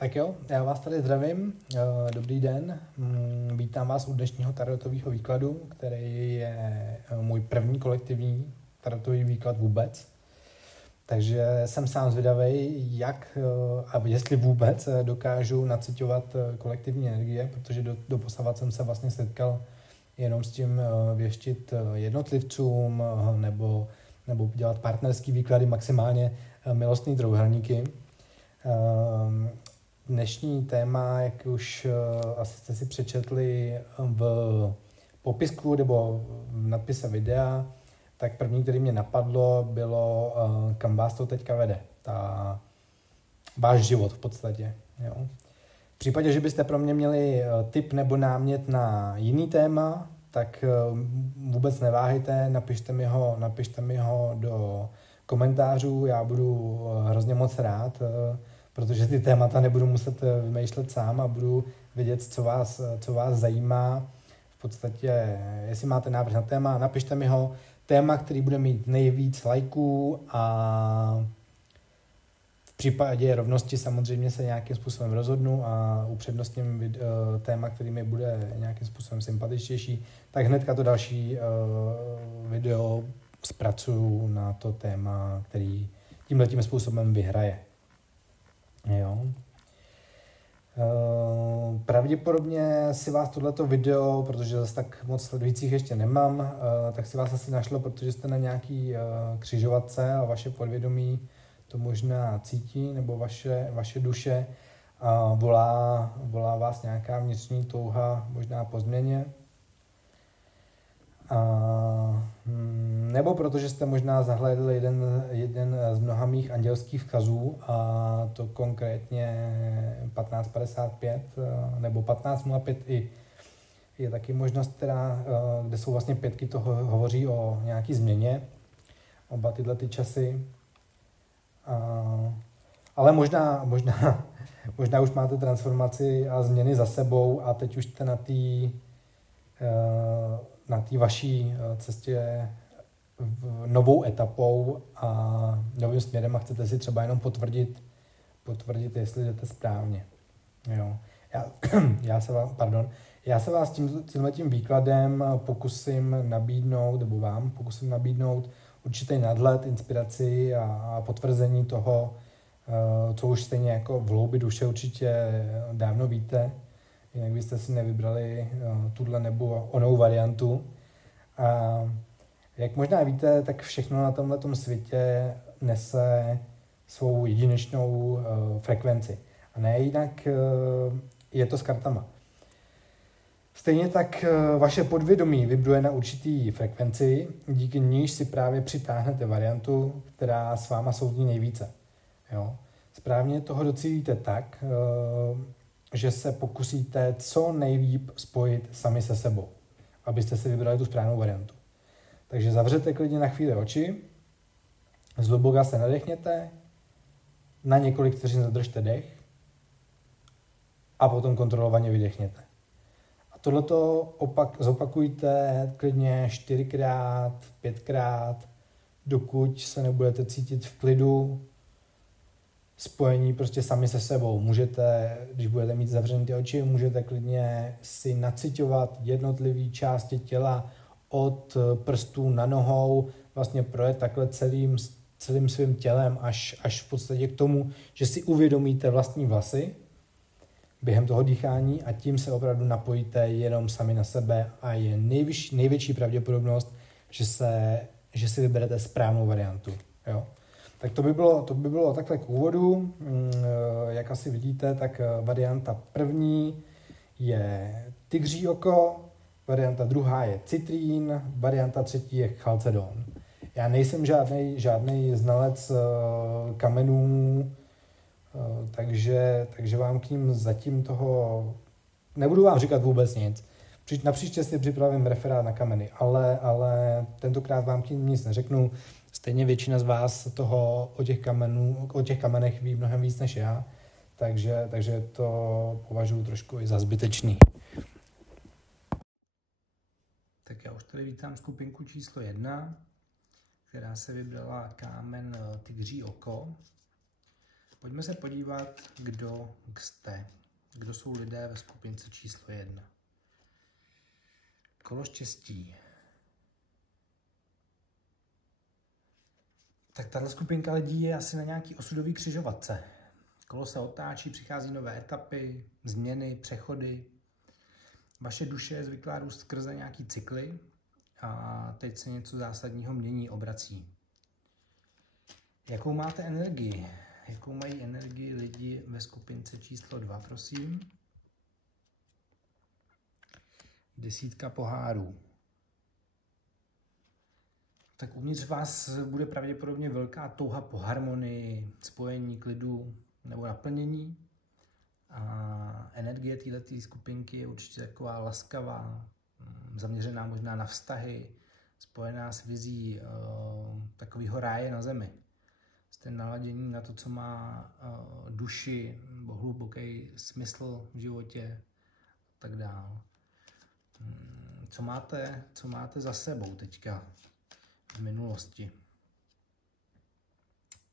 Tak jo, já vás tady zdravím, dobrý den, vítám vás u dnešního tarotového výkladu, který je můj první kolektivní tarotový výklad vůbec. Takže jsem sám zvědavý, jak a jestli vůbec dokážu naciťovat kolektivní energie, protože doposavat jsem se vlastně setkal jenom s tím věštit jednotlivcům nebo dělat partnerský výklady, maximálně milostný trojúhelníky. Dnešní téma, jak už asi jste si přečetli v popisku nebo v nadpise videa, tak první, který mě napadlo, bylo, kam vás to teďka vede. Váš život v podstatě. Jo. V případě, že byste pro mě měli tip nebo námět na jiný téma, tak vůbec neváhejte, napište mi ho do komentářů, já budu hrozně moc rád, protože ty témata nebudu muset vymýšlet sám a budu vědět, co vás zajímá. V podstatě, jestli máte návrh na téma, napište mi ho. Téma, který bude mít nejvíc lajků a v případě rovnosti samozřejmě se nějakým způsobem rozhodnu a upřednostním téma, který mi bude nějakým způsobem sympatičtější, tak hnedka to další video zpracuju na to téma, který tímhletím způsobem vyhraje. Jo. Pravděpodobně si vás tohleto video, protože zase tak moc sledujících ještě nemám, tak si vás asi našlo, protože jste na nějaký křižovatce a vaše podvědomí to možná cítí, nebo vaše duše a volá vás nějaká vnitřní touha, možná po změně. Nebo protože jste možná zahlédli jeden z mnoha mých andělských vzkazů, a to konkrétně 1555 nebo 1505 i je taky možnost, kde jsou vlastně pětky, to hovoří o nějaký změně, oba tyhle ty časy. Ale možná už máte transformaci a změny za sebou a teď už jste na té vaší cestě novou etapou a novým směrem a chcete si třeba jenom potvrdit, jestli jdete správně. Jo. Já se vás tímhletím výkladem pokusím nabídnout určitý nadhled, inspiraci a potvrzení toho, co už stejně jako v hloubi duše určitě dávno víte, jinak byste si nevybrali tuhle nebo onou variantu. A jak možná víte, tak všechno na tomhletom světě nese svou jedinečnou frekvenci. A ne jinak je to s kartama. Stejně tak vaše podvědomí vibruje na určitý frekvenci, díky níž si právě přitáhnete variantu, která s váma souzní nejvíce. Jo? Správně toho docílíte tak, že se pokusíte co nejlíp spojit sami se sebou, abyste si vybrali tu správnou variantu. Takže zavřete klidně na chvíli oči, zhluboka se nadechněte, na několik vteřin zadržte dech a potom kontrolovaně vydechněte. A tohleto zopakujte klidně 4x, 5x, dokud se nebudete cítit v klidu, spojení prostě sami se sebou. Můžete, když budete mít zavřené ty oči, můžete klidně si naciťovat jednotlivé části těla od prstů na nohou, vlastně projet takhle celým svým tělem až v podstatě k tomu, že si uvědomíte vlastní vlasy během toho dýchání a tím se opravdu napojíte jenom sami na sebe a je největší pravděpodobnost, že si vyberete správnou variantu. Jo. Tak to by bylo takhle k úvodu. Jak asi vidíte, tak varianta první je tygří oko, varianta druhá je citrín, varianta třetí je chalcedon. Já nejsem žádný znalec kamenů, takže vám k ním zatím toho nebudu vám říkat vůbec nic. Napříště si připravím referát na kameny, ale tentokrát vám k ním nic neřeknu. Stejně většina z vás toho o těch kamenech ví mnohem víc než já, takže to považuji trošku i za zbytečný. Tak já už tady vítám skupinku číslo 1, která se vybrala kámen tygří oko. Pojďme se podívat, kdo jste. Kdo jsou lidé ve skupince číslo 1. Kolo štěstí. Tak tahle skupinka lidí je asi na nějaký osudový křižovatce. Kolo se otáčí, přichází nové etapy, změny, přechody. Vaše duše je zvyklá růst skrze nějaký cykly a teď se něco zásadního mění, obrací. Jakou máte energii? Jakou mají energii lidi ve skupince číslo 2, prosím? 10 pohárů. Tak uvnitř vás bude pravděpodobně velká touha po harmonii, spojení, klidu nebo naplnění. A energie této skupinky je určitě taková laskavá, zaměřená možná na vztahy, spojená s vizí takového ráje na zemi. Jste naladění na to, co má duši nebo hluboký smysl v životě a tak dále. Co máte za sebou teďka v minulosti?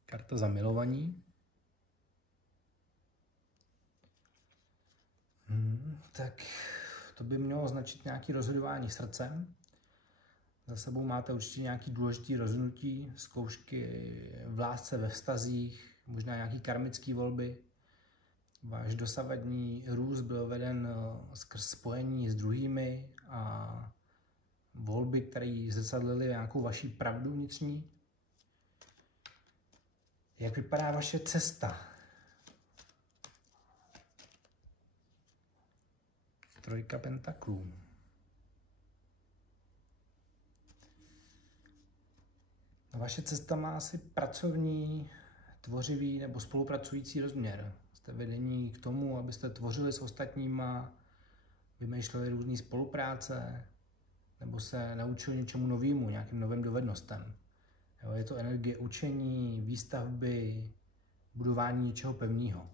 Karta zamilovaní. Tak to by mělo označit nějaké rozhodování srdcem. Za sebou máte určitě nějaké důležité rozhodnutí, zkoušky v lásce, ve vztazích, možná nějaké karmické volby. Váš dosavadní růst byl veden skrz spojení s druhými a volby, které zrcadlily nějakou vaši pravdu vnitřní. Jak vypadá vaše cesta? 3 pentaklů. Vaše cesta má asi pracovní, tvořivý nebo spolupracující rozměr. Jste vedení k tomu, abyste tvořili s ostatníma, vymýšleli různé spolupráce, nebo se naučili něčemu novému, nějakým novým dovednostem. Jo, je to energie učení, výstavby, budování něčeho pevného.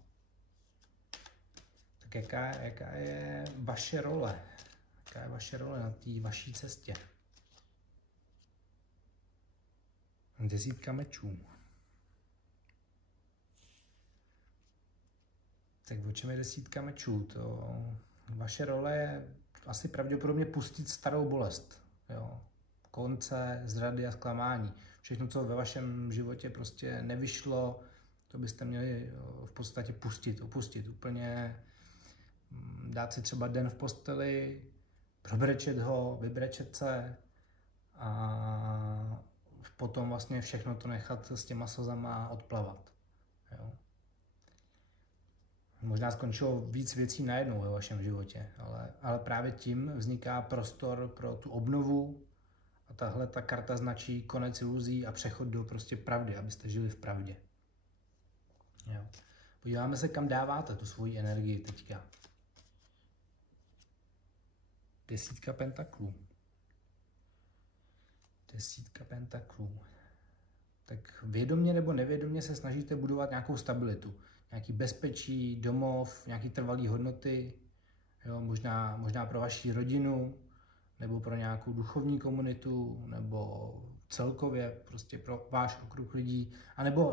Tak jaká je vaše role? Jaká je vaše role na té vaší cestě? 10 mečů. Tak o čem je 10 mečů? To vaše role je asi pravděpodobně pustit starou bolest. Jo? Konce, zrady a zklamání. Všechno, co ve vašem životě prostě nevyšlo, to byste měli v podstatě opustit. Úplně dát si třeba den v posteli, probrečet ho, vybrečet se a potom vlastně všechno to nechat s těma slzama odplavat. Jo? Možná skončilo víc věcí najednou ve vašem životě, ale právě tím vzniká prostor pro tu obnovu a tahle ta karta značí konec iluzí a přechod do prostě pravdy, abyste žili v pravdě. Jo. Podíváme se, kam dáváte tu svoji energii teďka. 10 pentaklů. 10 pentaklů. Tak vědomě nebo nevědomě se snažíte budovat nějakou stabilitu. Nějaký bezpečí, domov, nějaký trvalý hodnoty, jo, možná pro vaši rodinu, nebo pro nějakou duchovní komunitu, nebo celkově prostě pro váš okruh lidí,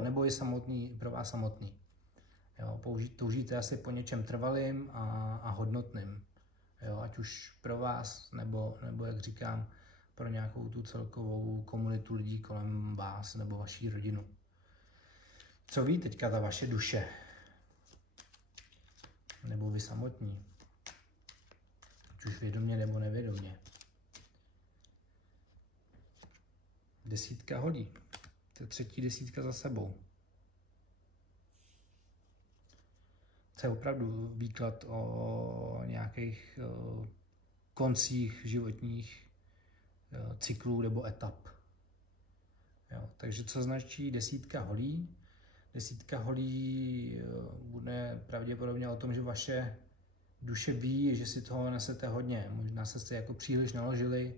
nebo i samotný, pro vás samotný. Jo, toužíte asi po něčem trvalým a hodnotným. Jo, ať už pro vás, nebo jak říkám, pro nějakou tu celkovou komunitu lidí kolem vás nebo vaší rodinu. Co ví teďka ta vaše duše? Nebo vy samotní? Ať už vědomě nebo nevědomě. 10 holí. To je 3. 10 za sebou. To je opravdu výklad o nějakých koncích životních cyklů nebo etap. Jo, takže co značí 10 holí? 10 holí bude pravděpodobně o tom, že vaše duše ví, že si toho nesete hodně. Možná se jako příliš naložili,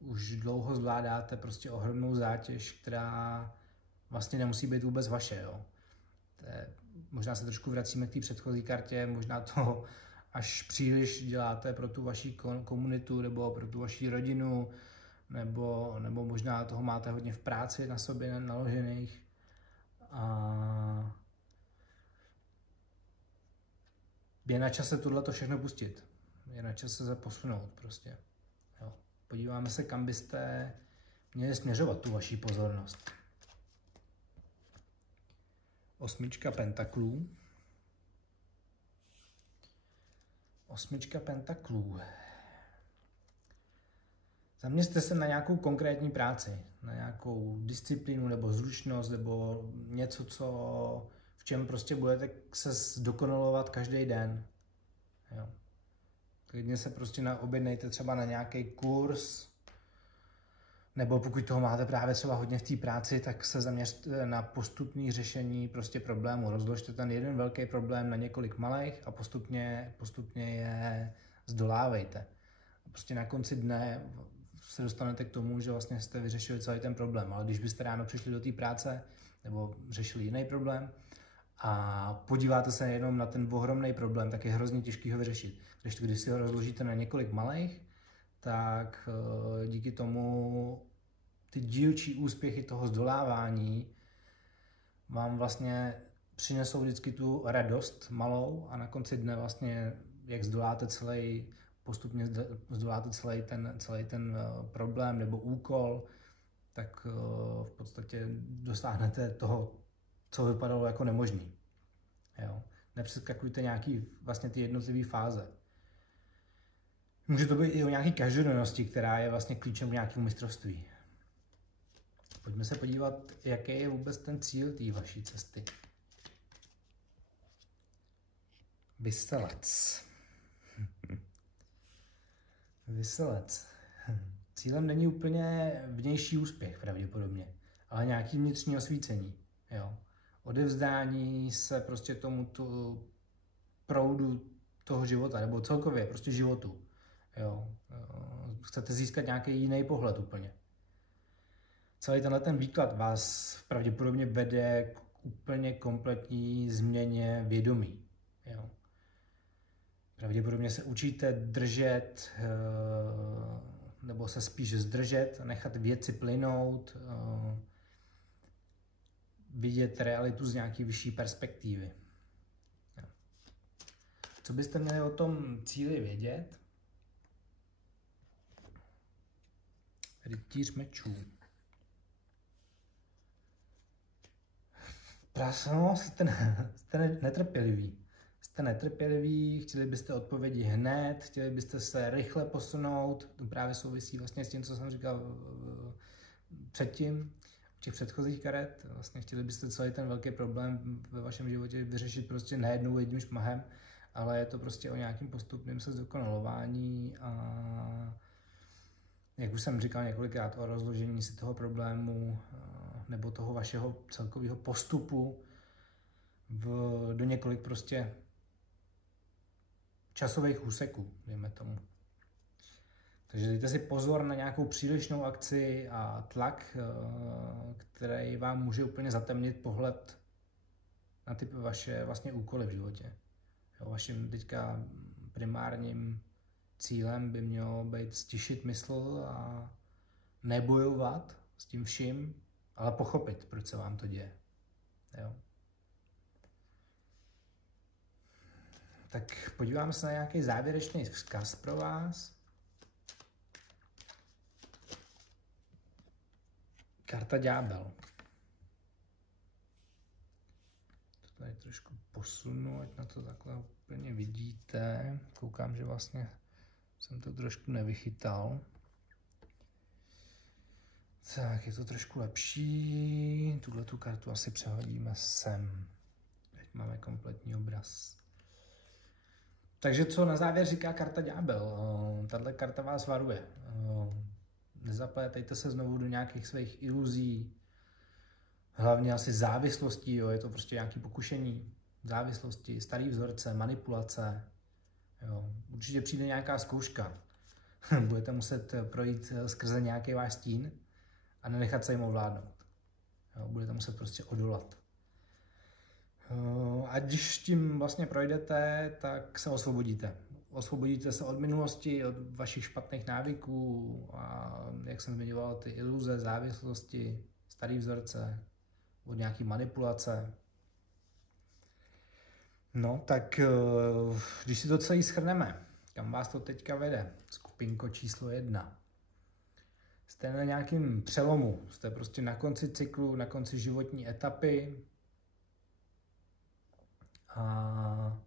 už dlouho zvládáte prostě ohromnou zátěž, která vlastně nemusí být vůbec vaše. Jo. Možná se trošku vracíme k té předchozí kartě, možná to až příliš děláte pro tu vaši komunitu nebo pro tu vaši rodinu, nebo možná toho máte hodně v práci na sobě naložených. A je na čase tohleto všechno pustit. Je na čase se posunout prostě. Jo. Podíváme se, kam byste měli směřovat tu vaši pozornost. 8 pentaklů. 8 pentaklů. Zaměřte se na nějakou konkrétní práci, na nějakou disciplínu nebo zručnost nebo něco, v čem prostě budete se zdokonalovat každý den. Jo. Klidně se prostě objednejte třeba na nějaký kurz, nebo pokud toho máte právě třeba hodně v té práci, tak se zaměřte na postupné řešení prostě problému. Rozložte ten jeden velký problém na několik malých a postupně je zdolávejte. Prostě na konci dne se dostanete k tomu, že vlastně jste vyřešili celý ten problém. Ale když byste ráno přišli do té práce nebo řešili jiný problém a podíváte se jenom na ten ohromný problém, tak je hrozně těžký ho vyřešit. Když si ho rozložíte na několik malých, tak díky tomu ty dílčí úspěchy toho zdolávání vám vlastně přinesou vždycky tu radost malou a na konci dne vlastně, jak postupně zdoláte celý ten problém nebo úkol, tak v podstatě dosáhnete toho, co vypadalo jako nemožný. Jo? Nepřeskakujte nějaký vlastně ty jednotlivé fáze. Může to být i o nějaké každodennosti, která je vlastně klíčem k nějakému mistrovství. Pojďme se podívat, jaký je vůbec ten cíl té vaší cesty. Vyselec. Vyselec. Cílem není úplně vnější úspěch pravděpodobně, ale nějaký vnitřní osvícení. Jo. Odevzdání se prostě tomuto proudu toho života, nebo celkově prostě životu. Jo. Chcete získat nějaký jiný pohled úplně. Celý ten výklad vás pravděpodobně vede k úplně kompletní změně vědomí. Jo. Pravděpodobně se učíte držet, nebo se spíš zdržet, nechat věci plynout, vidět realitu z nějaké vyšší perspektivy. Jo. Co byste měli o tom cíli vědět? Rytíř mečů. Prasno, jste netrpěliví. Jste netrpěliví, chtěli byste odpovědi hned, chtěli byste se rychle posunout. To právě souvisí vlastně s tím, co jsem říkal předtím, u těch předchozích karet. Vlastně chtěli byste celý ten velký problém ve vašem životě vyřešit prostě nejednou jedním šmahem, ale je to prostě o nějakým postupném se zdokonalování a jak už jsem říkal několikrát, o rozložení si toho problému nebo toho vašeho celkového postupu do několik prostě časových úseků, dejme tomu. Takže dejte si pozor na nějakou přílišnou akci a tlak, který vám může úplně zatemnit pohled na ty vaše vlastně úkoly v životě. Jo, vaším teďka primárním cílem by mělo být stišit mysl a nebojovat s tím vším, ale pochopit, proč se vám to děje. Jo. Tak podíváme se na nějaký závěrečný vzkaz pro vás. Karta Ďábel. To tady trošku posunu, ať na to takhle úplně vidíte. Koukám, že vlastně jsem to trošku nevychytal. Tak, je to trošku lepší. Tuhletu kartu asi přehodíme sem. Teď máme kompletní obraz. Takže co na závěr říká karta Ďábel? Tahle karta vás varuje. Nezaplétejte se znovu do nějakých svých iluzí, hlavně asi závislostí, jo. Je to prostě nějaké pokušení, závislosti, starý vzorce, manipulace. Jo. Určitě přijde nějaká zkouška. Budete muset projít skrze nějaký váš stín a nenechat se jim ovládnout. Jo. Budete muset prostě odolat. A když tím vlastně projdete, tak se osvobodíte. Osvobodíte se od minulosti, od vašich špatných návyků a, jak jsem zmiňoval, ty iluze, závislosti, starý vzorce, od nějaký manipulace. No, tak když si to celé shrneme, kam vás to teďka vede? Skupinko číslo 1. Jste na nějakém přelomu, jste prostě na konci cyklu, na konci životní etapy a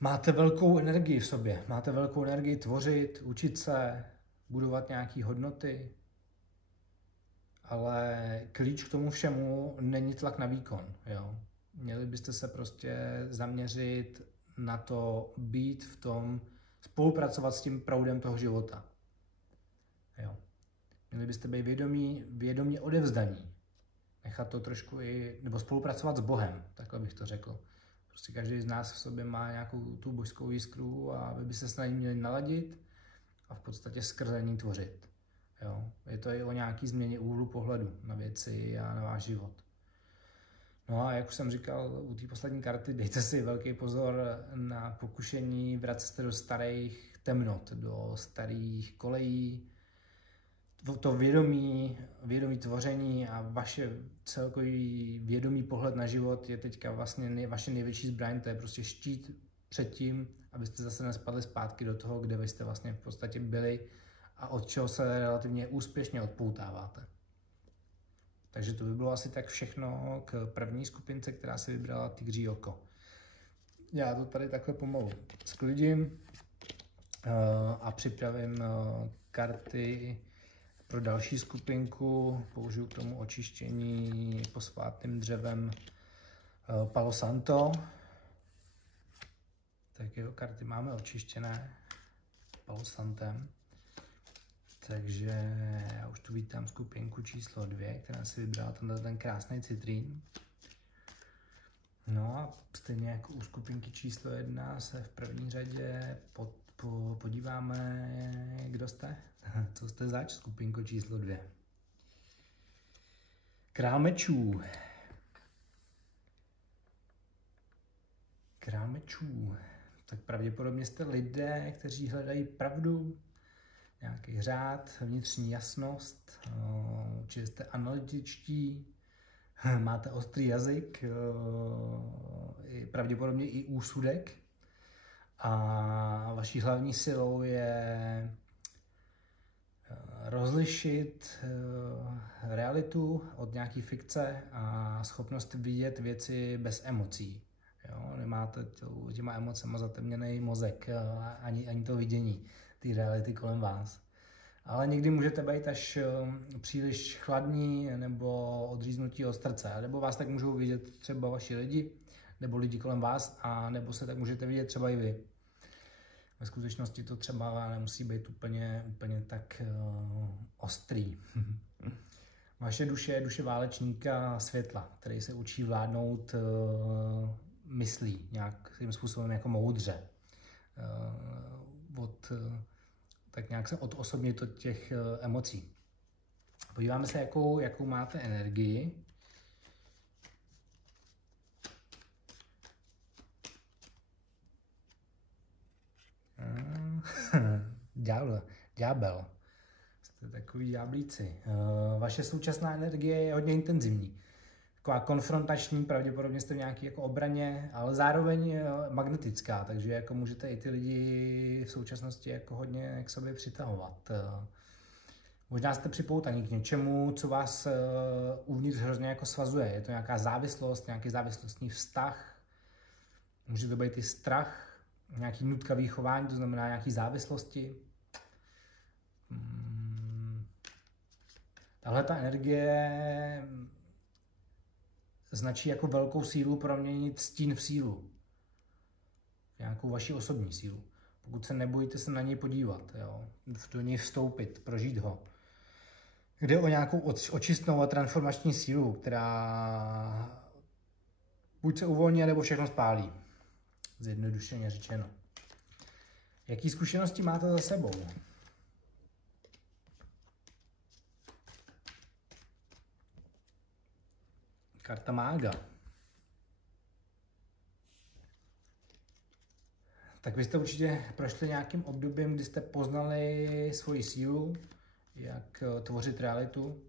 máte velkou energii v sobě, máte velkou energii tvořit, učit se, budovat nějaké hodnoty, ale klíč k tomu všemu není tlak na výkon. Jo? Měli byste se prostě zaměřit na to být v tom, spolupracovat s tím proudem toho života. Jo. Měli byste být vědomí odevzdaní. Nechat to trošku nebo spolupracovat s Bohem, takhle bych to řekl. Prostě každý z nás v sobě má nějakou tu božskou jiskru a vy byste se na ní měli naladit a v podstatě skrze ní tvořit. Jo. Je to i o nějaký změně úhlu pohledu na věci a na váš život. No a jak už jsem říkal u té poslední karty, dejte si velký pozor na pokušení vracet se do starých temnot, do starých kolejí. To vědomí tvoření a vaše celkový vědomý pohled na život je teďka vlastně vaše největší zbraň, to je prostě štít před tím, abyste zase nespadli zpátky do toho, kde vy jste vlastně v podstatě byli a od čeho se relativně úspěšně odpoutáváte. Takže to by bylo asi tak všechno k první skupince, která si vybrala Tygří oko. Já to tady takhle pomalu sklidím a připravím karty pro další skupinku. Použiju k tomu očištění posvátným dřevem Palo Santo. Tak jo, karty máme očištěné Palo Santem. Takže já už tu vítám skupinku číslo 2, která si vybrala ten krásný citrín. No a stejně jako u skupinky číslo 1 se v první řadě podíváme, kdo jste, co jste zač, skupinko číslo 2. Král mečů. Král mečů. Tak pravděpodobně jste lidé, kteří hledají pravdu, nějaký řád, vnitřní jasnost, určitě jste analytičtí, máte ostrý jazyk, pravděpodobně i úsudek a vaší hlavní silou je rozlišit realitu od nějaký fikce a schopnost vidět věci bez emocí. Jo? Nemáte těma emocema zatemněný mozek ani to vidění té reality kolem vás. Ale někdy můžete být až příliš chladní nebo odříznutí od srdce. Nebo vás tak můžou vidět třeba vaši lidi, nebo lidi kolem vás, a nebo se tak můžete vidět třeba i vy. Ve skutečnosti to třeba nemusí být úplně tak ostrý. Vaše duše je duše válečníka světla, který se učí vládnout myslí nějakým způsobem jako moudře. Tak nějak se odosobnit od těch emocí. Podíváme se, jakou máte energii. Ďábel. Jste takový ďáblíci. Vaše současná energie je hodně intenzivní. Taková konfrontační, pravděpodobně jste v nějaké jako obraně, ale zároveň magnetická, takže jako můžete i ty lidi v současnosti jako hodně k sobě přitahovat. Možná jste připoutaní k něčemu, co vás uvnitř hrozně jako svazuje. Je to nějaká závislost, nějaký závislostní vztah. Může to být i strach, nějaký nutkavý chování, to znamená nějaký závislosti. Tahle ta energie značí jako velkou sílu proměnit stín v sílu. Nějakou vaši osobní sílu. Pokud se nebojíte se na něj podívat, jo? Do něj vstoupit, prožít ho. Jde o nějakou očistnou a transformační sílu, která buď se uvolní, nebo všechno spálí. Zjednodušeně řečeno. Jaký zkušenosti máte za sebou? Karta mága. Tak vy jste určitě prošli nějakým obdobím, kdy jste poznali svoji sílu, jak tvořit realitu.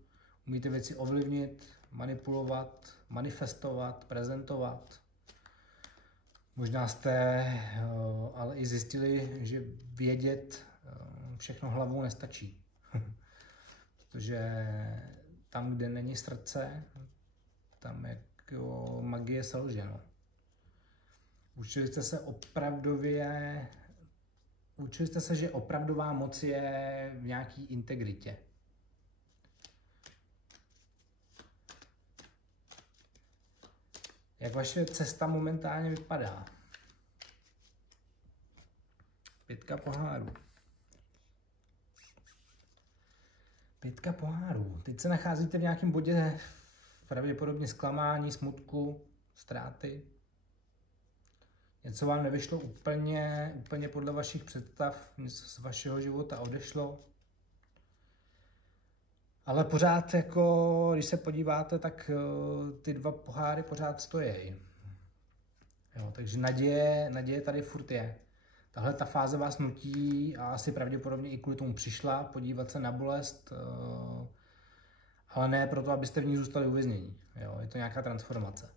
Umíte věci ovlivnit, manipulovat, manifestovat, prezentovat. Možná jste ale i zjistili, že vědět všechno hlavou nestačí. Protože tam, kde není srdce, tam jako magie selže. No. Učili jste se, že opravdová moc je v nějaký integritě. Jak vaše cesta momentálně vypadá? 5 pohárů. 5 pohárů. Teď se nacházíte v nějakém bodě pravděpodobně zklamání, smutku, ztráty. Něco vám nevyšlo úplně podle vašich představ, něco z vašeho života odešlo. Ale pořád, jako, když se podíváte, tak ty 2 poháry pořád stojí. Jo, takže naděje tady furt je. Tahle ta fáze vás nutí a asi pravděpodobně i kvůli tomu přišla podívat se na bolest, ale ne proto, abyste v ní zůstali uvěznění. Jo, je to nějaká transformace.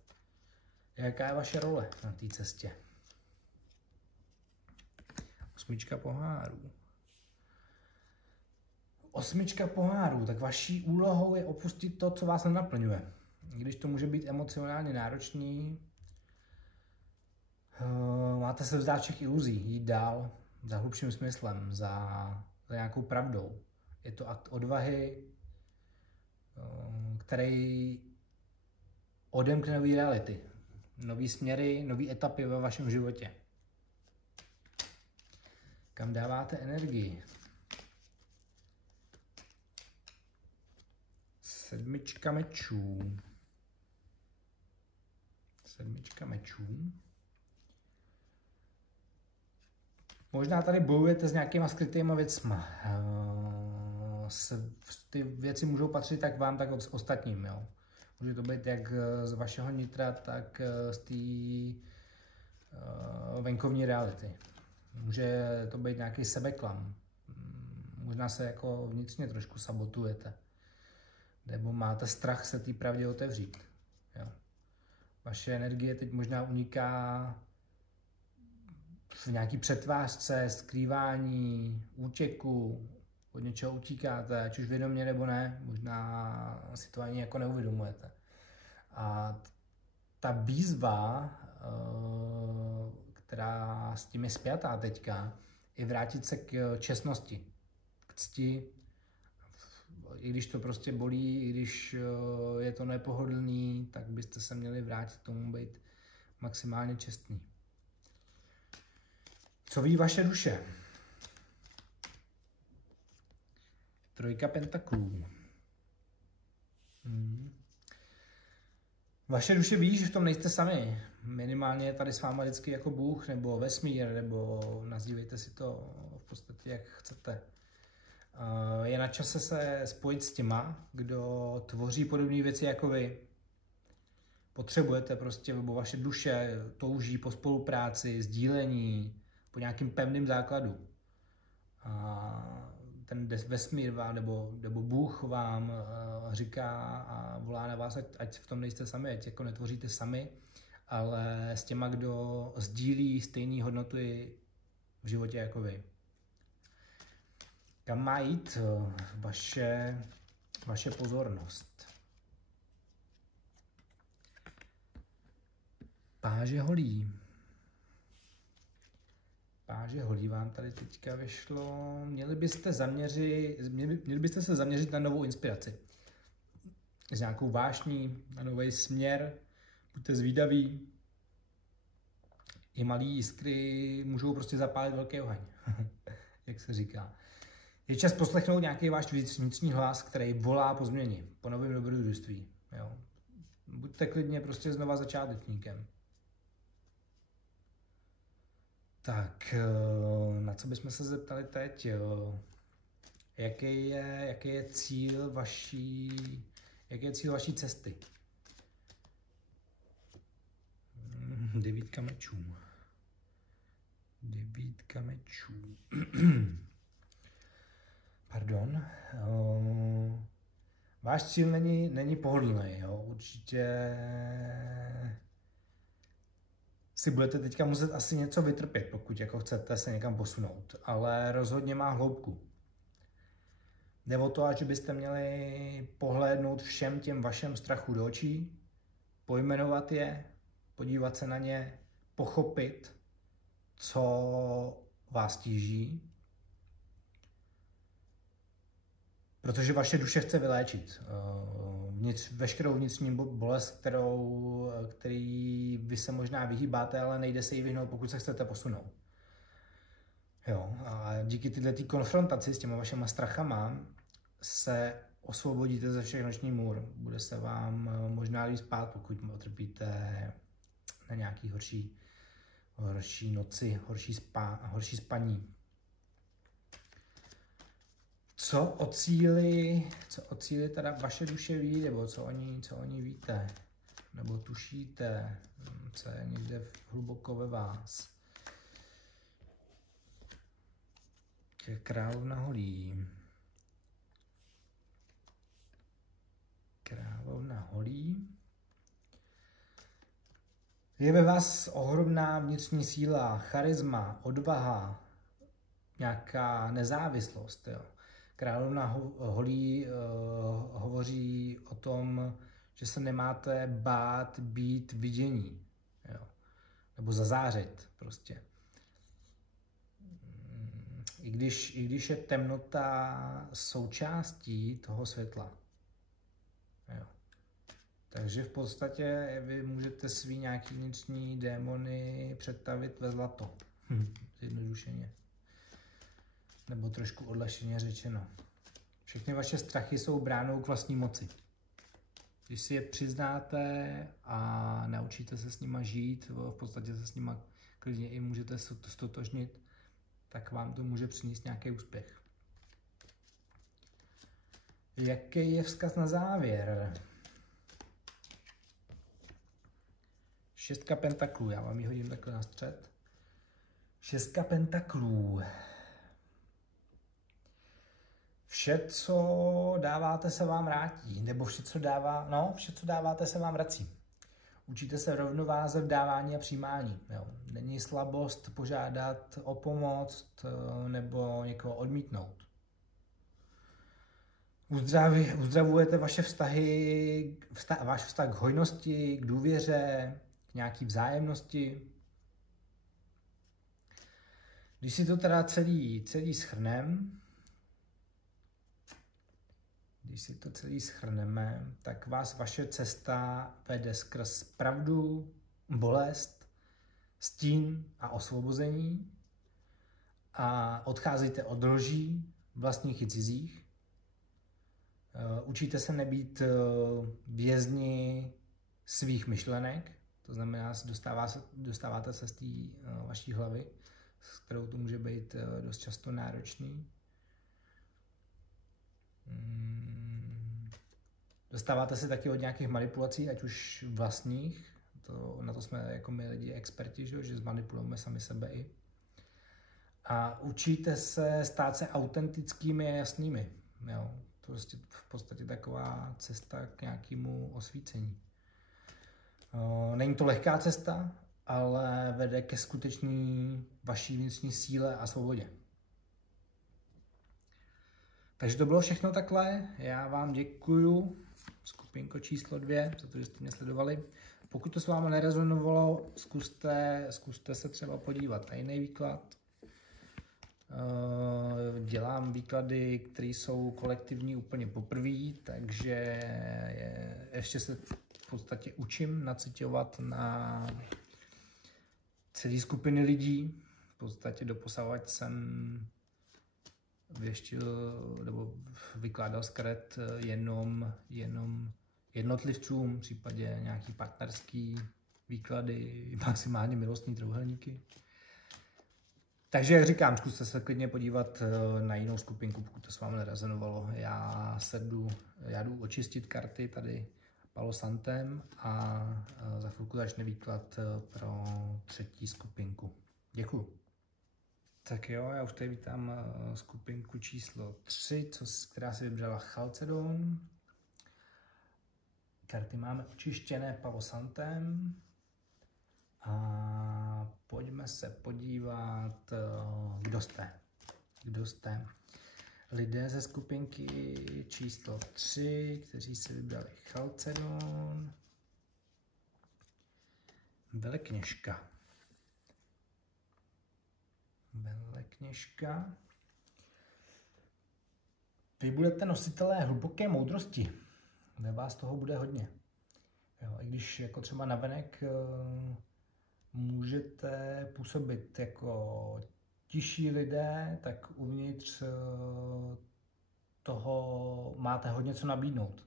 Jaká je vaše role na té cestě? 8 pohárů. 8 pohárů, tak vaší úlohou je opustit to, co vás nenaplňuje. Když to může být emocionálně náročný, máte se vzdát všech iluzí, jít dál za hlubším smyslem, za nějakou pravdou. Je to akt odvahy, který odemkne nový reality, nový směry, nový etapy ve vašem životě. Kam dáváte energii? 7 mečů. 7 mečů. Možná tady bojujete s nějakýma skrytýma věcma. Ty věci můžou patřit tak vám, tak ostatním. Jo. Může to být jak z vašeho nitra, tak z té venkovní reality. Může to být nějaký sebeklam. Možná se jako vnitřně trošku sabotujete. Nebo máte strach se té pravdě otevřít. Jo. Vaše energie teď možná uniká v nějaký přetvářce, skrývání, útěku, od něčeho utíkáte, ať už vědomě nebo ne, možná si to ani jako neuvědomujete. A ta výzva, která s tím je spjatá teďka, je vrátit se k čestnosti, k cti, i když to prostě bolí, i když je to nepohodlný, tak byste se měli vrátit tomu být maximálně čestný. Co ví vaše duše? 3 pentaklů. Vaše duše ví, že v tom nejste sami. Minimálně je tady s váma vždycky jako Bůh, nebo vesmír, nebo nazývejte si to v podstatě jak chcete. Je na čase se spojit s těma, kdo tvoří podobné věci jako vy. Potřebujete prostě, nebo vaše duše touží po spolupráci, sdílení, po nějakým pevným základu. A ten vesmír vám, nebo Bůh vám říká a volá na vás, ať v tom nejste sami, ať jako netvoříte sami, ale s těma, kdo sdílí stejné hodnoty v životě jako vy. Kam má jít vaše pozornost? Páže holí. Páže holí vám tady teďka vyšlo. Měli byste se zaměřit na novou inspiraci. S nějakou vášní, na nový směr. Buďte zvídaví. I malý jiskry můžou prostě zapálit velký oheň, jak se říká. Je čas poslechnout nějaký váš vnitřní hlas, který volá po změně, po novém dobrodružství. Jo. Buďte klidně prostě znova začátečníkem. Tak, na co bychom se zeptali teď? Jaký je cíl vaší cesty? 9 mečů. 9 mečů. Pardon. Váš cíl není pohodlný, jo? Určitě si budete teďka muset asi něco vytrpět, pokud jako chcete se někam posunout, ale rozhodně má hloubku. Jde o to, že byste měli pohlédnout všem těm vašem strachu do očí, pojmenovat je, podívat se na ně, pochopit, co vás tíží, protože vaše duše chce vyléčit veškerou vnitřní bolest, který vy se možná vyhýbáte, ale nejde se jí vyhnout, pokud se chcete posunout. Jo, a díky této konfrontaci s těma vašima strachama se osvobodíte ze všech nočních můr. Bude se vám možná líp spát, pokud utrpíte na nějaký horší noci, horší spaní. Co o cíli teda vaše duše ví, nebo co o ní víte, nebo tušíte, co je někde hluboko ve vás. Královna holí. Královna holí. Je ve vás ohromná vnitřní síla, charisma, odvaha, nějaká nezávislost. Jo. Královna holí hovoří o tom, že se nemáte bát být vidění. Jo. Nebo zazářit prostě. I když je temnota součástí toho světla. Jo. Takže v podstatě vy můžete svý nějaký vnitřní démony přetavit ve zlato. Zjednodušeně. Nebo trošku odlehčeně řečeno. Všechny vaše strachy jsou bránou k vlastní moci. Když si je přiznáte a naučíte se s nima žít, v podstatě se s nima klidně i můžete stotožnit, tak vám to může přinést nějaký úspěch. Jaký je vzkaz na závěr? 6 pentaklů, já vám ji hodím takhle na střed. 6 pentaklů. Vše, co dáváte, se vám vrátí, nebo vše, co dáváte, se vám vrací. Učíte se rovnováze v dávání a přijímání. Jo. Není slabost požádat o pomoc nebo někoho odmítnout. Uzdravujete vaše vztahy, váš vztah k hojnosti, k důvěře, k nějaký vzájemnosti. Když si to teda celý shrneme, tak vás vaše cesta vede skrz pravdu, bolest, stín a osvobození a odcházíte od lží, vlastních i cizích. Učíte se nebýt vězni svých myšlenek, to znamená, dostáváte se z té vaší hlavy, s kterou to může být dost často náročný. Dostáváte se taky od nějakých manipulací, ať už vlastních, na to jsme jako my lidi experti, že zmanipulujeme sami sebe i. A učíte se stát se autentickými a jasnými. Jo. To je v podstatě taková cesta k nějakému osvícení. Není to lehká cesta, ale vede ke skutečné vaší vnitřní síle a svobodě. Takže to bylo všechno takhle. Já vám děkuju, skupinko číslo 2, za to, že jste mě sledovali. Pokud to s vámi nerezonovalo, zkuste se třeba podívat na jiný výklad. Dělám výklady, které jsou kolektivní úplně poprvé, takže ještě se v podstatě učím nacitovat na celé skupiny lidí. V podstatě doposavad jsem věštil nebo vykládal z karet jenom jednotlivcům, v případě nějaký partnerský výklady, maximálně milostní trojúhelníky. Takže, jak říkám, zkuste se klidně podívat na jinou skupinku, pokud to s vámi nerezonovalo. Já jdu očistit karty tady Palo Santem a za chvilku začne výklad pro 3. skupinku. Děkuju. Tak jo, já už tady vítám skupinku číslo 3, která si vybrala Chalcedon. Karty máme očištěné Palo Santem a pojďme se podívat, kdo jste. Kdo jste? Lidé ze skupinky číslo 3, kteří si vybrali Chalcedon. Velekněžka. Velekněžka. Vy budete nositelé hluboké moudrosti. Ve vás toho bude hodně. Jo, i když jako třeba navenek můžete působit jako tiší lidé, tak uvnitř toho máte hodně co nabídnout.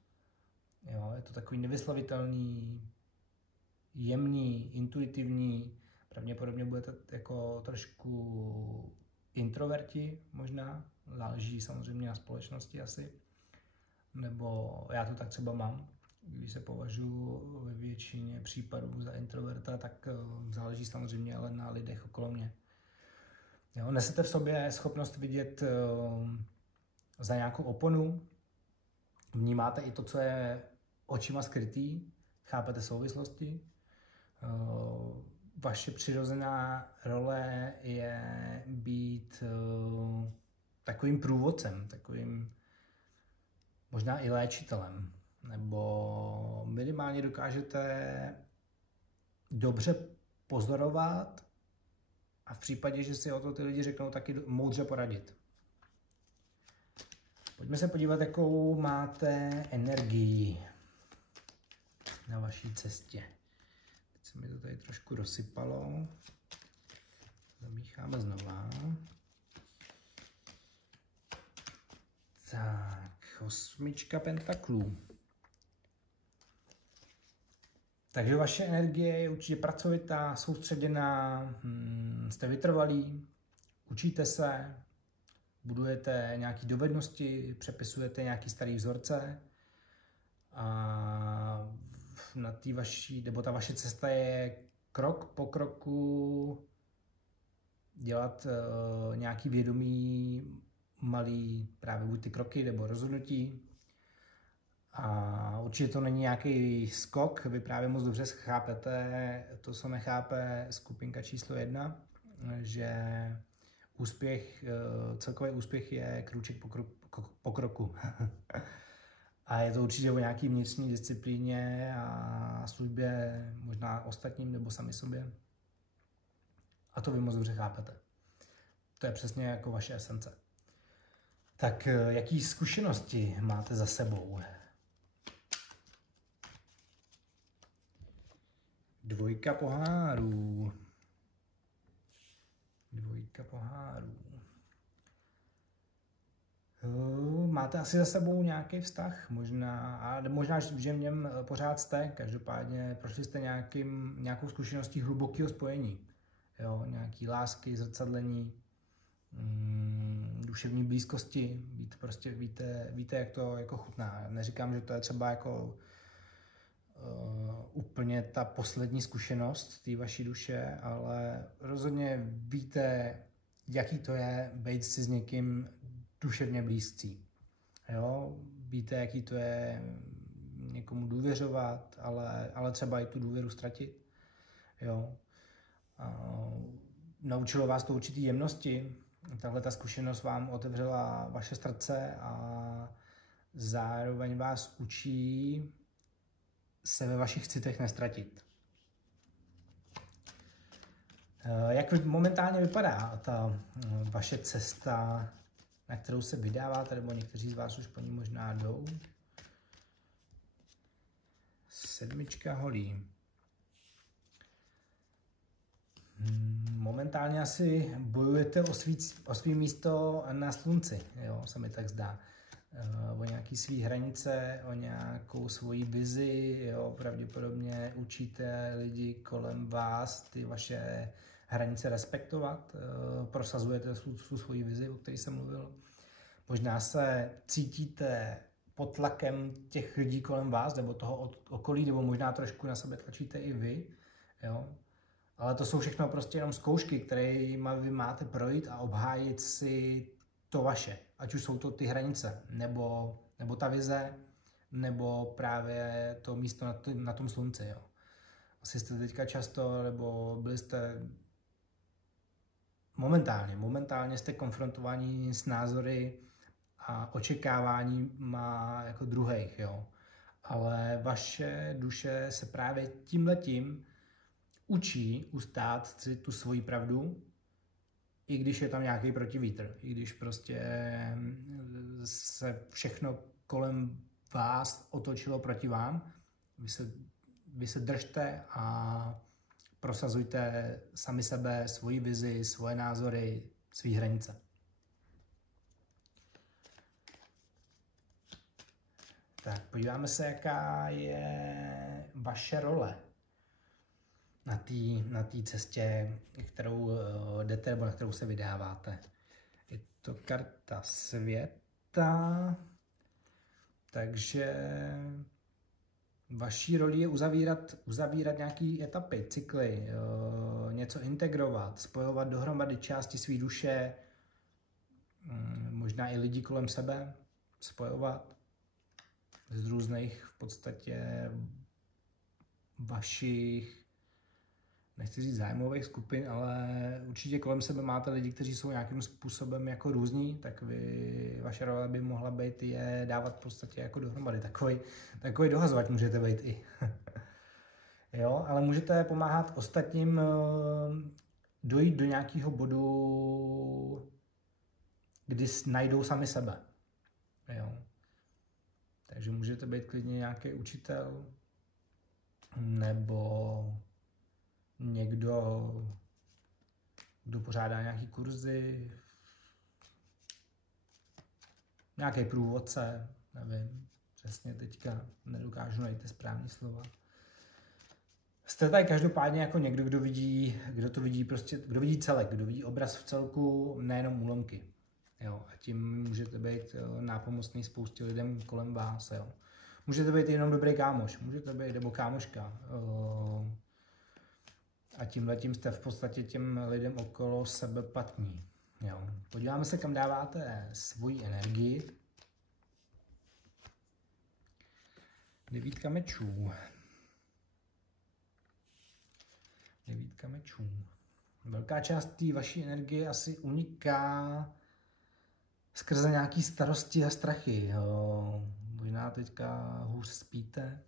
Jo, je to takový nevyslovitelný, jemný, intuitivní. Pravděpodobně budete jako trošku introverti možná. Záleží samozřejmě na společnosti asi. Nebo já to tak třeba mám. Když se považuji ve většině případů za introverta, tak záleží samozřejmě ale na lidech okolo mě. Jo, nesete v sobě schopnost vidět za nějakou oponu, vnímáte i to, co je očima skrytý, chápete souvislosti. Vaše přirozená role je být takovým průvodcem, takovým možná i léčitelem, nebo minimálně dokážete dobře pozorovat a v případě, že si o to ty lidi řeknou, taky moudře poradit. Pojďme se podívat, jakou máte energii na vaší cestě. Teď se mi to tady trošku rozsypalo. Zamícháme znova. Tak, 8 pentaklů. Takže vaše energie je určitě pracovitá, soustředěná, jste vytrvalí, učíte se, budujete nějaké dovednosti, přepisujete nějaké staré vzorce a ta vaše cesta je krok po kroku dělat nějaký vědomý malý právě buď ty kroky nebo rozhodnutí. A určitě to není nějaký skok, vy právě moc dobře chápete to, co nechápe skupinka číslo 1, že celkový úspěch je krůček po kroku. A je to určitě o nějaký vnitřní disciplíně a službě možná ostatním nebo sami sobě. A to vy moc dobře chápete. To je přesně jako vaše esence. Tak jaký zkušenosti máte za sebou? 2 pohárů. 2 pohárů. Máte asi za sebou nějaký vztah, možná, že v něm pořád jste, každopádně prošli jste nějakou zkušeností hlubokého spojení. Jo, nějaký lásky, zrcadlení, duševní blízkosti, prostě víte, jak to jako chutná. Neříkám, že to je třeba jako úplně ta poslední zkušenost té vaší duše, ale rozhodně víte, jaký to je být si s někým duševně blízcí. Jo? Víte, jaký to je někomu důvěřovat, ale třeba i tu důvěru ztratit. Jo? Naučilo vás to určitý jemnosti. Tahle ta zkušenost vám otevřela vaše srdce a zároveň vás učí se ve vašich citech nestratit. Jak momentálně vypadá ta vaše cesta, na kterou se vydáváte, nebo někteří z vás už po ní možná jdou? 7 holí. Momentálně asi bojujete o svý místo na slunci, jo, se mi tak zdá. O nějaký svý hranice, o nějakou svoji vizi, jo, pravděpodobně učíte lidi kolem vás ty vaše hranice respektovat, prosazujete tu svoji vizi, o které jsem mluvil. Možná se cítíte pod tlakem těch lidí kolem vás, nebo toho okolí, nebo možná trošku na sebe tlačíte i vy, jo. Ale to jsou všechno prostě jenom zkoušky, které vy máte projít a obhájit si to vaše. Ať už jsou to ty hranice, nebo ta vize, nebo právě to místo na tom slunci. Jo. Asi jste teďka často, nebo byli jste momentálně jste konfrontovaní s názory a očekáváníma jako druhých, jo. Ale vaše duše se právě tímhletím učí ustát si tu svoji pravdu, i když je tam nějaký protivítr, i když prostě se všechno kolem vás otočilo proti vám, vy se držte a prosazujte sami sebe, svoji vizi, svoje názory, svý hranice. Tak, podíváme se, jaká je vaše role na té cestě, kterou jdete nebo na kterou se vydáváte. Je to karta světa, takže vaší roli je uzavírat nějaké etapy, cykly, něco integrovat, spojovat dohromady části své duše, možná i lidi kolem sebe, spojovat z různých v podstatě vašich, nechci říct zájmových skupin, ale určitě kolem sebe máte lidi, kteří jsou nějakým způsobem jako různí, tak vaše role by mohla být je dávat v podstatě jako dohromady. Takový dohazovač můžete být i. Jo, ale můžete pomáhat ostatním dojít do nějakého bodu, kdy najdou sami sebe. Jo. Takže můžete být klidně nějaký učitel nebo někdo, kdo pořádá nějaký kurzy, nějaký průvodce, nevím, přesně teďka nedokážu najít ty správné slova. Jste tady každopádně jako někdo, kdo to vidí prostě, kdo vidí celek, kdo vidí obraz v celku, nejenom úlomky. Jo, a tím můžete být nápomocný spoustě lidem kolem vás. Jo. Můžete být jenom dobrý kámoš, můžete být nebo kámoška. A tímhletím jste v podstatě těm lidem okolo sebe platní. Jo. Podíváme se, kam dáváte svoji energii. 9 mečů. 9 mečů. Velká část té vaší energie asi uniká skrze nějaký starosti a strachy. Jo. Možná teďka hůř spíte,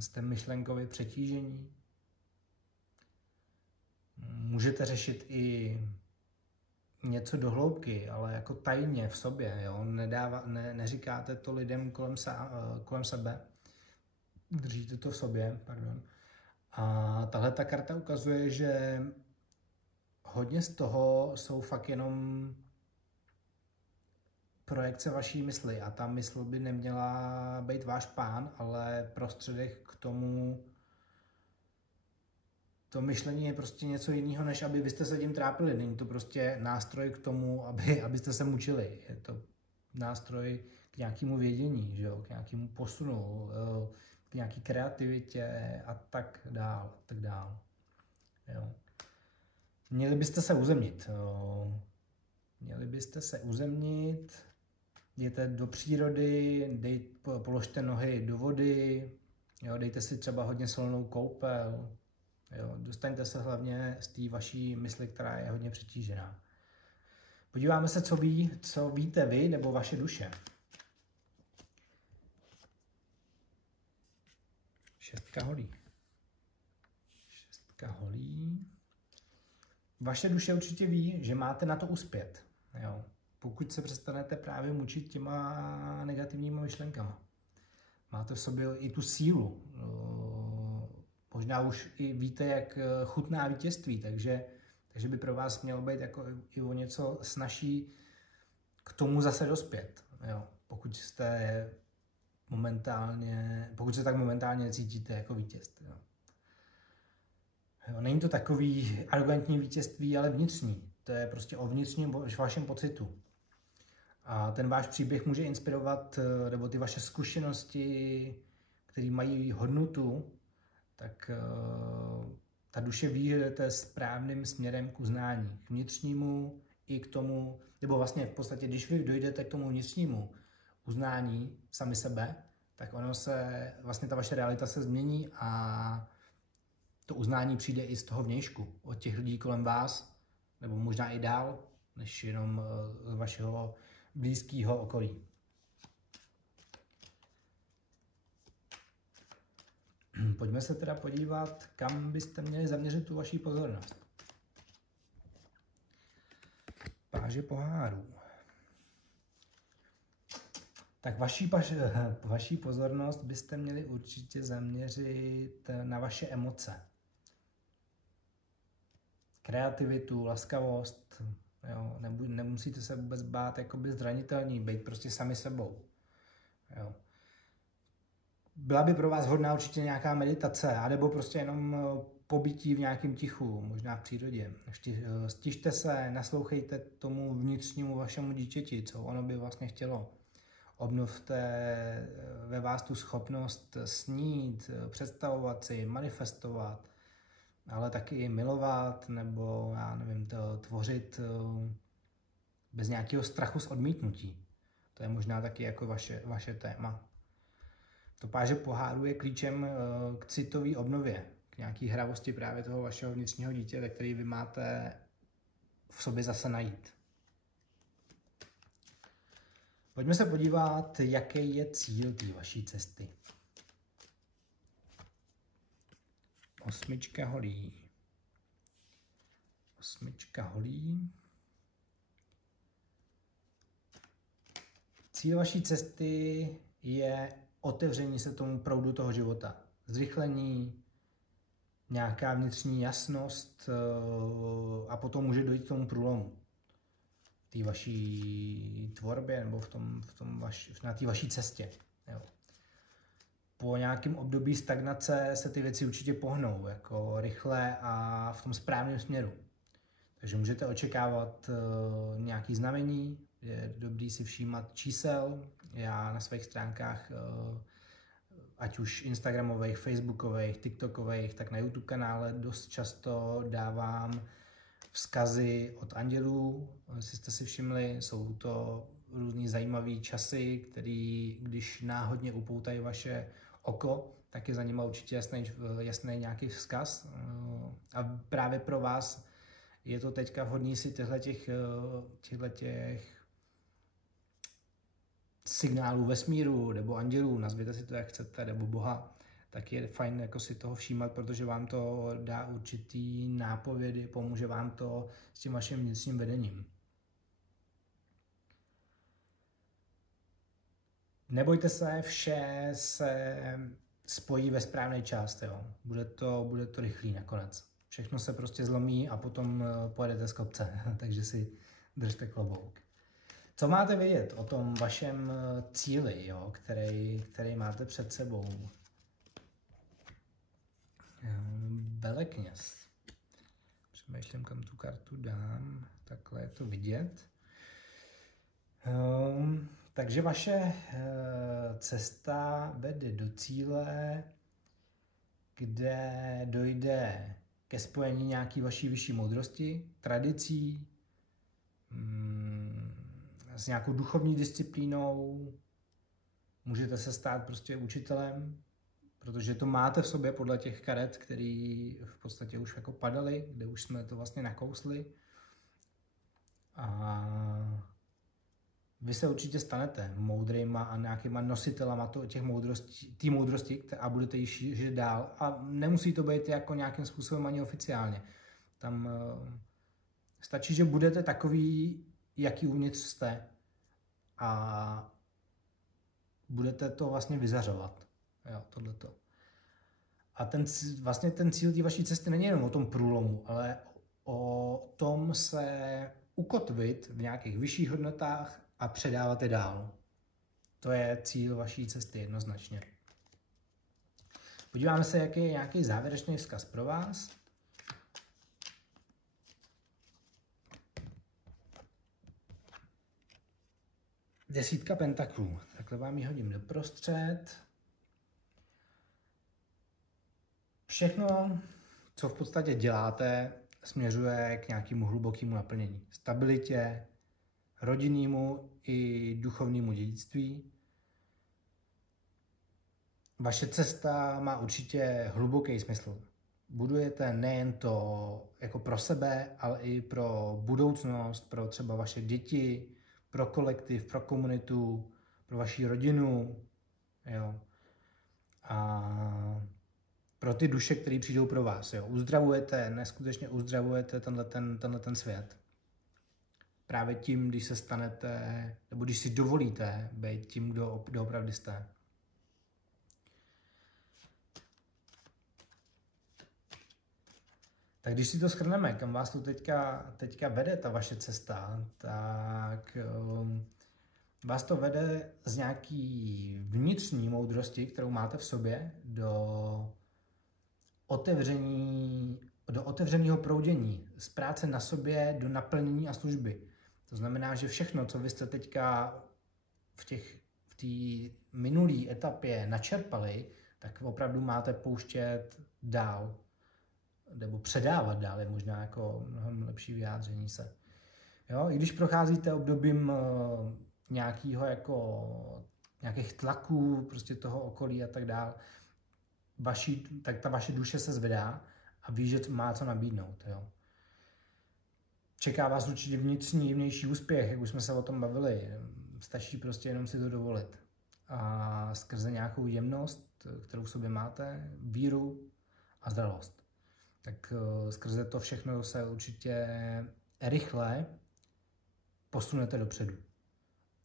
jste myšlenkově přetížení. Můžete řešit i něco do hloubky, ale jako tajně v sobě. Jo. Neříkáte to lidem kolem sebe, držíte to v sobě. Pardon. A tahle ta karta ukazuje, že hodně z toho jsou fakt jenom projekce vaší mysli a ta mysl by neměla být váš pán, ale prostředek k tomu. To myšlení je prostě něco jiného, než aby byste se tím trápili. Není to prostě nástroj k tomu, abyste se mučili. Je to nástroj k nějakému vědění, že jo? K nějakému posunu, k nějaké kreativitě a tak dál. Tak dál. Jo. Měli byste se uzemnit. Jo. Měli byste se uzemnit, jděte do přírody, položte nohy do vody, jo, dejte si třeba hodně silnou koupel, jo, dostaňte se hlavně z té vaší mysli, která je hodně přetížená. Podíváme se, co víte vy nebo vaše duše. 6 holí. 6 holí. Vaše duše určitě ví, že máte na to uspět. Jo. Pokud se přestanete právě mučit těma negativníma myšlenkama. Máte v sobě i tu sílu. Možná už i víte, jak chutná vítězství, takže by pro vás mělo být jako i o něco snazší k tomu zase dospět. Jo. Pokud se tak momentálně necítíte jako vítěz. Jo. Jo, není to takový arrogantní vítězství, ale vnitřní. To je prostě o vnitřním vašem pocitu. A ten váš příběh může inspirovat, nebo ty vaše zkušenosti, které mají hodnotu, tak ta duše ví, že jdete správným směrem k uznání. K vnitřnímu i k tomu, nebo vlastně v podstatě, když vy dojdete k tomu vnitřnímu uznání sami sebe, tak vlastně ta vaše realita se změní a to uznání přijde i z toho vnějšku, od těch lidí kolem vás, nebo možná i dál, než jenom z vašeho blízkého okolí. Pojďme se teda podívat, kam byste měli zaměřit tu vaši pozornost. Páže pohárů. Tak vaší pozornost byste měli určitě zaměřit na vaše emoce. Kreativitu, laskavost, jo, nemusíte se vůbec bát jakoby zranitelní, být prostě sami sebou. Jo. Byla by pro vás hodná určitě nějaká meditace, anebo prostě jenom pobytí v nějakém tichu, možná v přírodě. Stište se, naslouchejte tomu vnitřnímu vašemu dítěti, co ono by vlastně chtělo. Obnovte ve vás tu schopnost snít, představovat si, manifestovat, ale taky milovat, nebo já nevím, tvořit bez nějakého strachu z odmítnutí. To je možná taky jako vaše téma. To páže poháru je klíčem k citové obnově, k nějaký hravosti právě toho vašeho vnitřního dítěte, který vy máte v sobě zase najít. Pojďme se podívat, jaký je cíl té vaší cesty. 8 holí. 8 holí. Cíl vaší cesty je otevření se tomu proudu toho života. Zrychlení, nějaká vnitřní jasnost a potom může dojít k tomu průlomu. V té vaší tvorbě nebo na té vaší cestě. Jo. Po nějakém období stagnace se ty věci určitě pohnou jako rychle a v tom správném směru. Takže můžete očekávat nějaké znamení, je dobrý si všímat čísel. Já na svých stránkách, ať už instagramových, facebookových, tiktokových, tak na YouTube kanále dost často dávám vzkazy od andělů. Jestli jste si všimli, jsou to různý zajímavý časy, který, když náhodně upoutají vaše oko, tak je za nima určitě jasný nějaký vzkaz. A právě pro vás je to teďka vhodný si těchto signálů vesmíru nebo andělů, nazvěte si to jak chcete, nebo Boha, tak je fajn jako si toho všímat, protože vám to dá určitý nápovědy, pomůže vám to s tím vaším vnitřním vedením. Nebojte se, vše se spojí ve správný čas, jo. Bude to rychlý nakonec. Všechno se prostě zlomí a potom pojedete z kopce, takže si držte klobouk. Co máte vědět o tom vašem cíli, jo, který máte před sebou? Velekněz. Přemýšlím, kam tu kartu dám. Takhle je to vidět. Takže vaše cesta vede do cíle, kde dojde ke spojení nějaký vaší vyšší moudrosti, tradicí, s nějakou duchovní disciplínou. Můžete se stát prostě učitelem, protože to máte v sobě podle těch karet, který v podstatě už jako padaly, kde už jsme to vlastně nakousli. A vy se určitě stanete moudrýma a nějakýma nositelama té moudrosti a budete ji šířit dál. A nemusí to být jako nějakým způsobem ani oficiálně. Tam stačí, že budete takový, jaký uvnitř jste a budete to vlastně vyzařovat. Jo, tohleto. A ten cíl té vaší cesty není jenom o tom průlomu, ale o tom se ukotvit v nějakých vyšších hodnotách a předávat je dál. To je cíl vaší cesty jednoznačně. Podíváme se, jaký je nějaký závěrečný vzkaz pro vás. Desítka pentaklů. Takhle vám ji hodím doprostřed. Všechno, co v podstatě děláte, směřuje k nějakému hlubokému naplnění. Stabilitě, rodinnému i duchovnímu dědictví. Vaše cesta má určitě hluboký smysl. budujete nejen to jako pro sebe, ale i pro budoucnost, pro třeba vaše děti, pro kolektiv, pro komunitu, pro vaši rodinu, jo. A pro ty duše, které přijdou pro vás, jo. Uzdravujete, neskutečně uzdravujete tenhle ten svět. Právě tím, když se stanete, nebo když si dovolíte být tím, kdo opravdu jste. Tak když si to shrneme, kam vás to teďka vede, ta vaše cesta, tak vás to vede z nějaký vnitřní moudrosti, kterou máte v sobě, do otevřeného proudění, z práce na sobě do naplnění a služby. To znamená, že všechno, co vy jste teďka v té minulé etapě načerpali, tak opravdu máte pouštět dál, nebo předávat dál, je možná jako mnohem lepší vyjádření se. Jo? I když procházíte obdobím nějakých tlaků, prostě toho okolí a tak dál, tak ta vaše duše se zvedá a ví, že má co nabídnout. Jo? Čeká vás určitě vnitřní úspěch, jak už jsme se o tom bavili. Stačí prostě jenom si to dovolit. A skrze nějakou jemnost, kterou v sobě máte, víru a zralost. Tak skrze to všechno se určitě rychle posunete dopředu.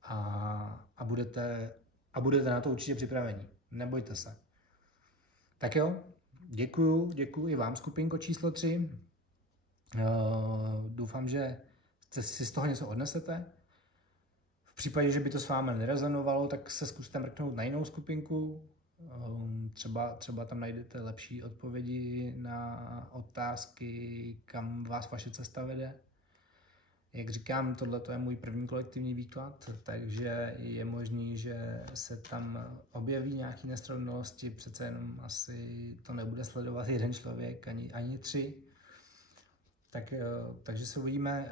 A budete na to určitě připraveni. Nebojte se. Tak jo, děkuju i vám, skupinko číslo 3. Doufám, že si z toho něco odnesete. V případě, že by to s vámi nerezonovalo, tak se zkuste mrknout na jinou skupinku. Třeba tam najdete lepší odpovědi na otázky, kam vás vaše cesta vede. Jak říkám, tohle je můj první kolektivní výklad, takže je možný, že se tam objeví nějaké nesrovnalosti, přece jenom asi to nebude sledovat jeden člověk, ani 3. Takže se uvidíme,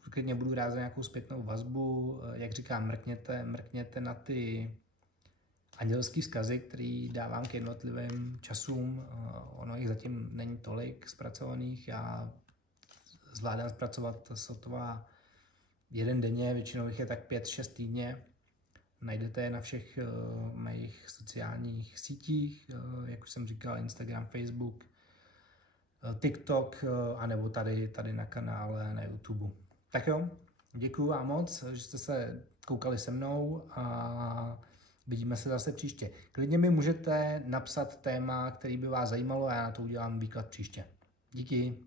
klidně budu rád za nějakou zpětnou vazbu, jak říkám, mrkněte na ty andělský vzkazy, který dávám k jednotlivým časům, ono jich zatím není tolik zpracovaných, já zvládám zpracovat sotva 1 denně, většinou jich je tak 5-6 týdně. Najdete je na všech mých sociálních sítích, jak už jsem říkal, Instagram, Facebook, TikTok, anebo tady na kanále na YouTube. Tak jo, děkuju vám moc, že jste se koukali se mnou a vidíme se zase příště. Klidně mi můžete napsat téma, který by vás zajímalo a já na to udělám výklad příště. Díky.